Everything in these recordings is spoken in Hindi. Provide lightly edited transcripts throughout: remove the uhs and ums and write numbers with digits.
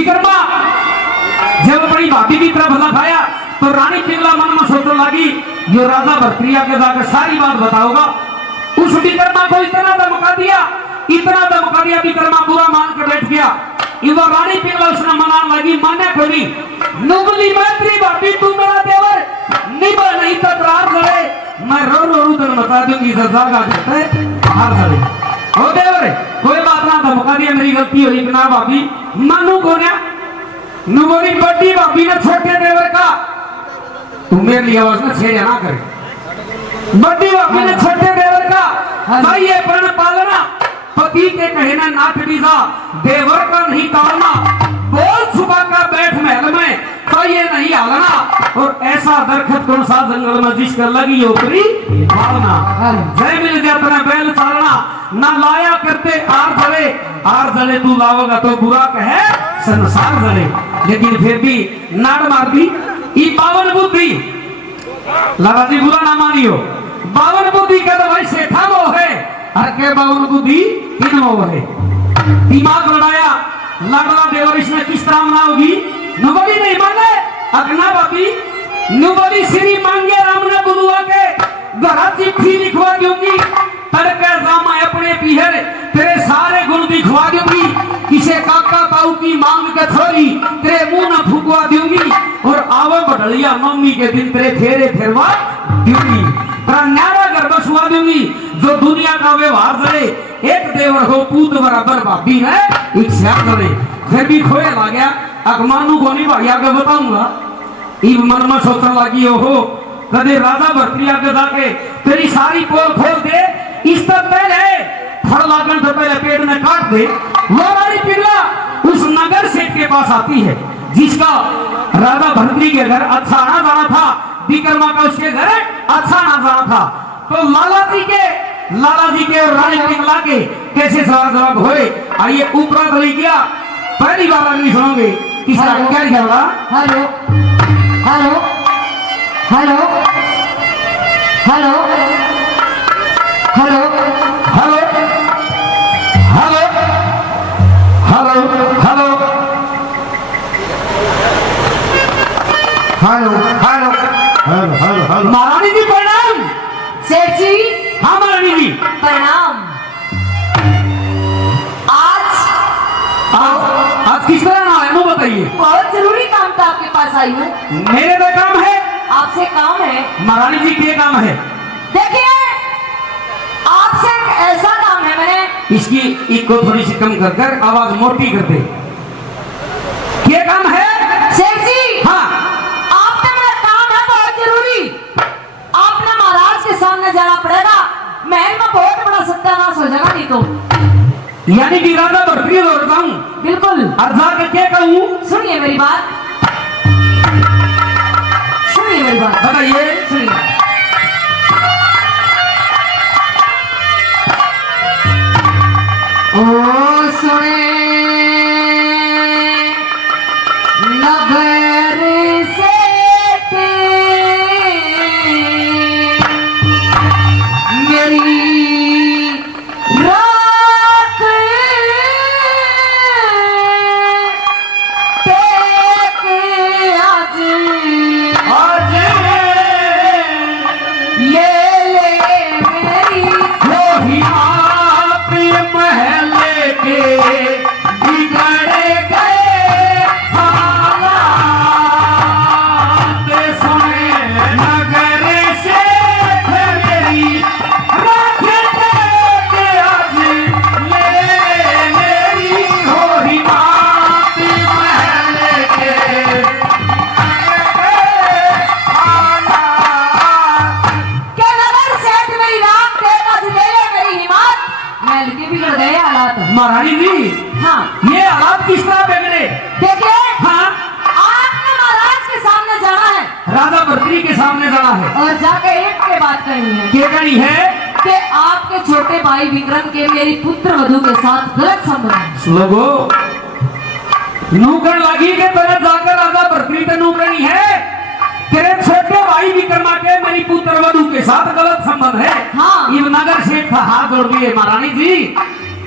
विक्रमा जब अपनी भाभी की तरफ लखाया तो रानी पिंगला मन में सोचने लगी यो राजा भर्तृया के जाकर सारी बात बताओगा। उस विक्रमा को इतना धमका दिया विक्रमा बुरा मान कर बैठ गया। इवा रानी पिंगला उसने मनाने लगी, माने कोनी नुबली मैत्री भाभी तू मेरा देवर निभा नहीं तो रार जड़े मैं रो उधर बता दूंगी जागा देते हार जड़े ओ देवर कोई बात ना, धमका दिया मेरी गलती हुई ना भाभी मानू कोन्या नुबली बड़ी भाभी ने छोटे देवर का तू मेरे लिए आवाज में छेड़ ना करे। बड़ी भाभी ने छोटे देवर का भाई ये प्रण पालना पति के कहना नाथ बीजा देवर का नहीं टालना बोल छुपा कर बैठ महल में तो ये नहीं हालना और ऐसा दरखत कौन सा जंगल में जिसका लगी ओपरी पालना जय मिल जाता है बैल चालना ना लाया करते आर जले तू लाओगा तो बुरा कहे संसार जले। लेकिन फिर भी नाड़ मार दी ई बावन बुद्धि लाला जी बुरा ना मानियो बावन बुद्धि का तो भाई सेठा वो है हर के बावन बुद्धि इन वो है। दिमाग लड़ाया लाडला देवर इसमें किस तरह मना होगी नुबली नहीं माने अगना भाभी नुबली श्री मांगे राम ने बुलवा के घरा चिट्ठी लिखवा दूंगी तड़के जामा अपने पीहर तेरे सारे गुण दिखवा दूंगी किसे काका ताऊ की मांग के छोरी तेरे मुंह न फूकवा दूंगी और आवे बढ़िया मम्मी के दिन तेरे फेरे फेरवा दूंगी तेरा न्यारा घर बसवा दूंगी जो दुनिया का व्यवहार चले एक देवर हो पूत बराबर भाभी है एक श्याम चले फिर भी खोए ला गया अगमानू को नहीं भाई आगे बताऊंगा। इब मन में सोचने लगी हो कदे राजा भर्तृया के जाके तेरी सारी पोल खोल दे इस तक पहले फल लागन से पहले पेट में काट दे। वो रानी पिंगला उस नगर सेठ के पास आती है जिसका राजा भर्तृ के घर अच्छा आना जाना था विक्रमा का उसके घर अच्छा आना जाना था। तो लाला जी के और रानी पिंगला के कैसे सवाल जवाब हुए आइए ऊपरा चली गया पहली बार आदमी सुनोगे किसका क्या लिखा होगा hello hello hello hello hello hello hello hello hello hello hello hello hello महारानी जी प्रणाम। सेठ जी हाँ महारानी जी प्रणाम। आज किस तरह ना है वो बताइए। बहुत जरूरी काम था आपके पास आई हूँ। मेरे तो काम है आपसे काम है। महारानी जी के काम है। देखिए आपसे एक ऐसा काम है मैंने इसकी एक को थोड़ी सी कम कर कर आवाज मोटी कर दे। क्या काम है सेठ जी? हाँ आपने मेरा काम है बहुत जरूरी। आपने महाराज के सामने जाना पड़ेगा। महल में बहुत बड़ा सत्यानाश हो जाएगा नहीं तो। यानी कि राजा भर्तृ दौड़ता हूँ बिल्कुल। और जाकर क्या कहूँ सुनिए मेरी बात बताइए। सुनिए ओ सुने नगर से मेरी महारानी जी हाँ ये हालात किस तरह बिगड़े। देखिए हाँ आपने महाराज के सामने जाना है राजा भर्तृ के सामने जाना है और जाके एक के बात कहनी है। क्या कहनी है कि आपके छोटे भाई विक्रम के मेरी पुत्र वधु के साथ गलत संबंध है। लोगो नूकन लगी के तरह जाकर राजा भर्तृ के नूकनी है तेरे छोटे भाई विक्रमा के मेरी पुत्र वधु के साथ गलत संबंध है। हाँ इब नगर सेठ हाथ जोड़ दिए महारानी जी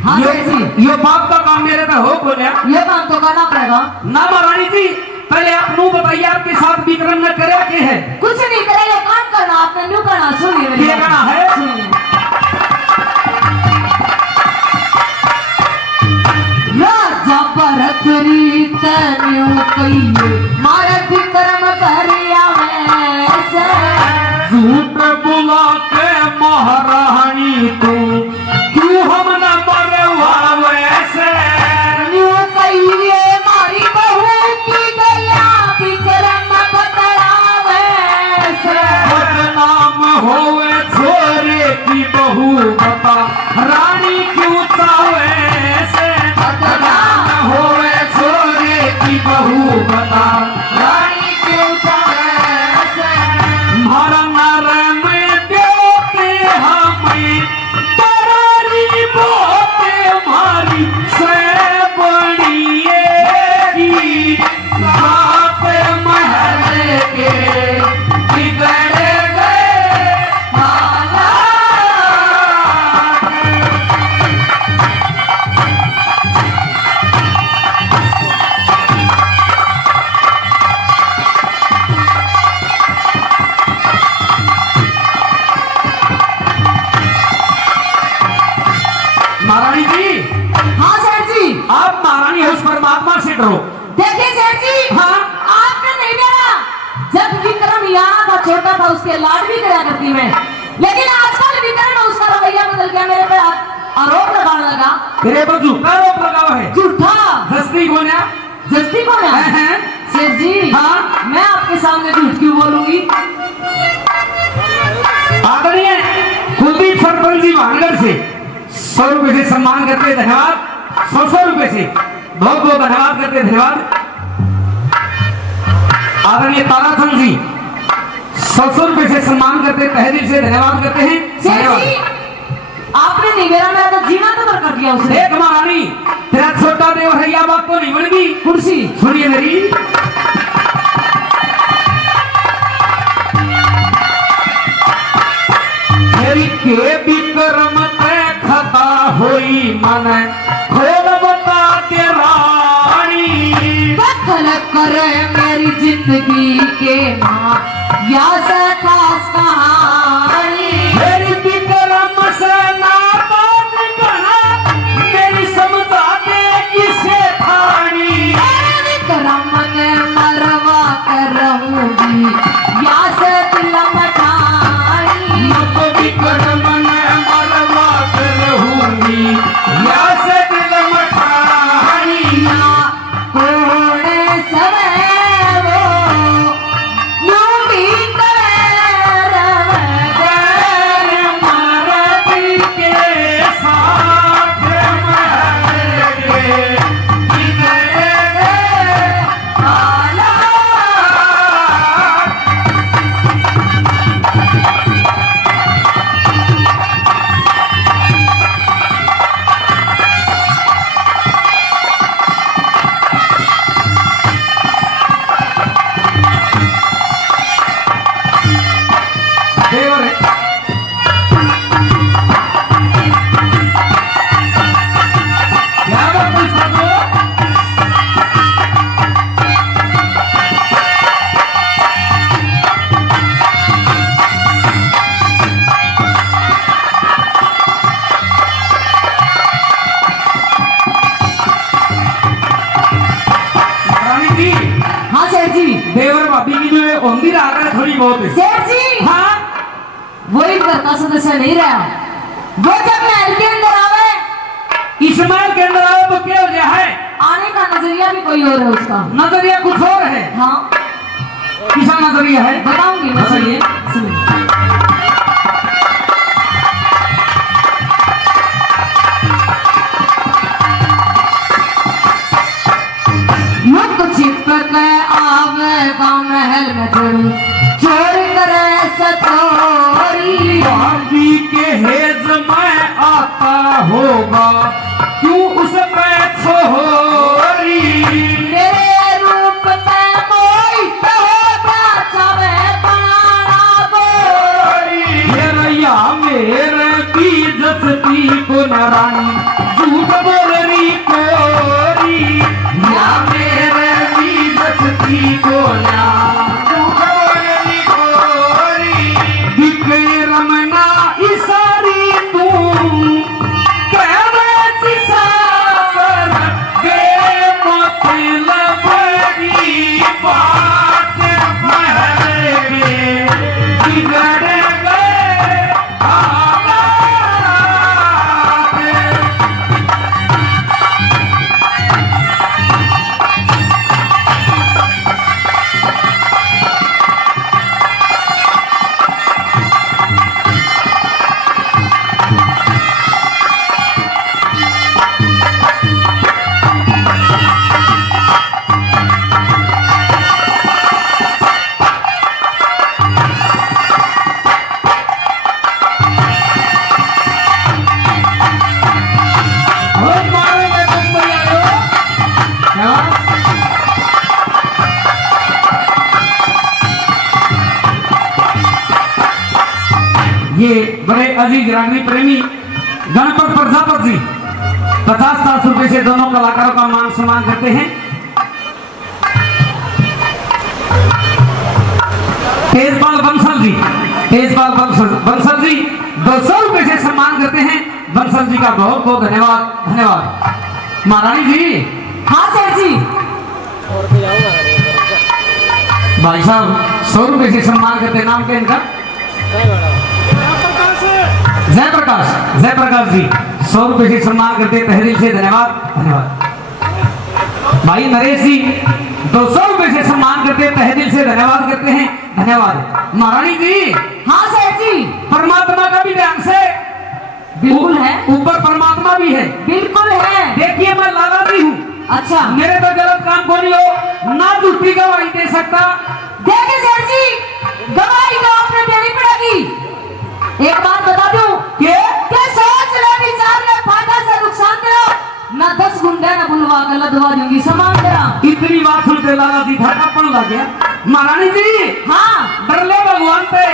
हाँ यो बाप का काम मेरे पे हो बोलिया ये काम तो करना पड़ेगा। ना महारानी जी, पहले आप नू बताइए आपके साथ विक्रम ने करे के है? कुछ नहीं करे, ये काम करना आपने न्यू करना। सुनिए मेरी क्या बात। करना है? सुनिए। राजा भरत रीत न्यू कहिए मारा विक्रम करिया वैसे। झूठ बुला के महारानी तू क्यों हम न मरवा वैसे? न्यू कहिए मारी बहू की गया विक्रम बतला वैसे। बदनाम होवे छोरे की बहू बता रानी क्यों चावे से? बदनाम होवे छोरे की बहू बता रानी क्यों चावे से? मारा नर में देते हमें तरारी बोते मारी से बड़िएगी रात महल के बिगड़ गए हालात। महारानी जी, हाँ सेठ जी। आप महारानी है उस परमात्मा से डरो। देखिए सेठ जी, हाँ? आपने नहीं डरा। जब विक्रम यहाँ था छोटा था उसके लाड भी करा करती मैं, लेकिन आजकल विक्रम उसका रवैया बदल गया, मेरे पे आरोप लगाने लगा। तेरे पर झूठा आरोप लगावा है। झूठा जस्ती कौन है? जस्ती कौन है? सेठ जी, हाँ? मैं आपके सामने झूठ क्यों बोलूंगी? आदरणीय कुलदीप सरपंच जी भानगढ़ से 100 रुपए से सम्मान करते हैं, धन्यवाद। 100 रुपए से बहुत बहुत धन्यवाद करते हैं, धन्यवाद। आदरणीय ताराचंद जी 100 रुपए से सम्मान करते हैं, तहे दिल से धन्यवाद करते हैं, सेठ जी, धन्यवाद। आपने नहीं मेरा तो जीना तो कर दिया उसने। एक महारानी तेरा छोटा देव है, यह बात तो नहीं बन गई। कुर्सी सुनिए मेरी, मेरी के विक्रम ते खता होई मन खोल बता के रानी। दखल करे मेरी जिंदगी के माँ या से खास कहानी। मेरी विक्रम से ना बात कहा, मेरी समझा दे किसे खानी। विक्रम ने मरवा कर रहूंगी या से दिल मठाई। मत विक्रम ने मरवा के रहूंगी या से दिल मठानी। या कोड़े सवे वो यूं भी करे रवे। महारानी के साथ महल के बिगड़ गए हालात। देवर है। क्या बात है साधु? रानी जी, हाँ सेठ जी। देवर भाभी की जो होंगी रहा है थोड़ी बहुत है। सेठ जी, हाँ, वही घर का सदस्य नहीं रहा। वो जब महल के अंदर आवे, इस्माइल के अंदर आओ तो क्या हो गया है? आने का नजरिया भी कोई और है उसका। नजरिया कुछ और है। हाँ, किसा नजरिया है? बताऊंगी मैं। सुनिए सुनिए। मुख छिपक आवेगा महल में चढ़ू, चोर करे सचोरी। भाभी के हेज में आता होगा क्यों उस पे छोरी। मेरे रूप पे मोहित होगा चावे पाना गोरी। मेरा मेरे की जसती को नारानी झूठ बोल रही कोरी। या ये बड़े अजीज रागनी प्रेमी गणपत प्रजापत जी 50 रुपए से दोनों कलाकारों का मान सम्मान करते हैं। तेजपाल बंसल जी 200 रुपए से सम्मान करते हैं। बंसल जी का बहुत बहुत धन्यवाद। धन्यवाद महारानी जी। हाँ सेठ जी। भाई साहब 100 रुपए से सम्मान करते हैं। नाम क्या इनका? जय प्रकाश जी 100 रुपए से सम्मान करते हैं। तहे दिल से धन्यवाद। धन्यवाद भाई नरेश जी 200 रुपए से सम्मान करते हैं। तहे दिल से धन्यवाद करते हैं। धन्यवाद महारानी जी। हाँ सेठ जी। परमात्मा का भी ध्यान से बिल्कुल है। ऊपर परमात्मा भी है। बिल्कुल है। देखिए मैं लाला जी हूँ। अच्छा मेरे पे गलत काम कोई हो ना झूठी गवाही दे सकता। देखिए सेठ जी गवाही तो आपने देनी पड़ेगी। एक बात बता दूं के सोच ले विचार ले फायदा से नुकसान तेरा ना 10 गुंडे ना बुलवा के लदवा दूंगी सामान तेरा। इतनी बात सुनते लाला जी था कपन लग गया। महारानी जी हाँ डर ले भगवान पे।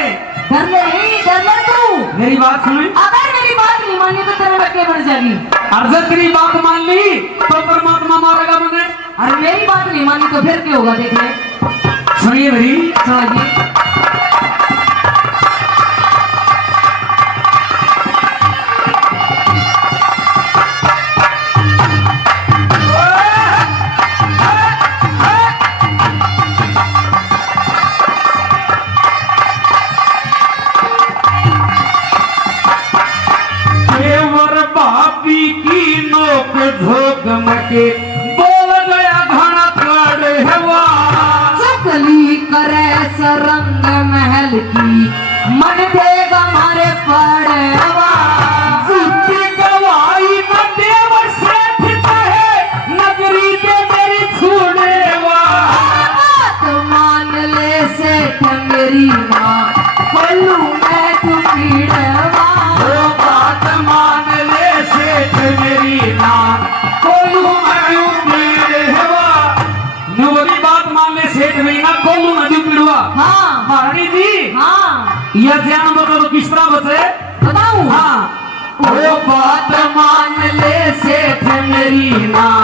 डर ले तू। मेरी बात सुनी। अगर मेरी बात नहीं मानी तो तेरे लटके बढ़ जाएगी। अर्जन तेरी बात मान ली तो परमात्मा मारेगा मुझे। अरे मेरी बात नहीं मानी तो फिर क्या होगा देख ले। सुनिए मेरी। सुनिए। झोंक मके बोल गया घना कड़ हवा। चकली करे सरंग महल की मन देगा मारे पड़वा। झूठी गवाही न देव सेठ चाहे नगरी के मेरी छूनेवा। बात मान ले सेठ मेरी माँ बोलू मैं तू पीड़वा। बात मान ले सेठ मेरी माँ बोलू मैं पीड़वा। नवरी बात मान ले सेठ मेरी ना बोलू मैं पीड़वा। हाँ महारानी जी। हाँ यह ध्यान बता तो किस तरह बचे बताऊं। हाँ वो बात मान ले सेठ मेरी माँ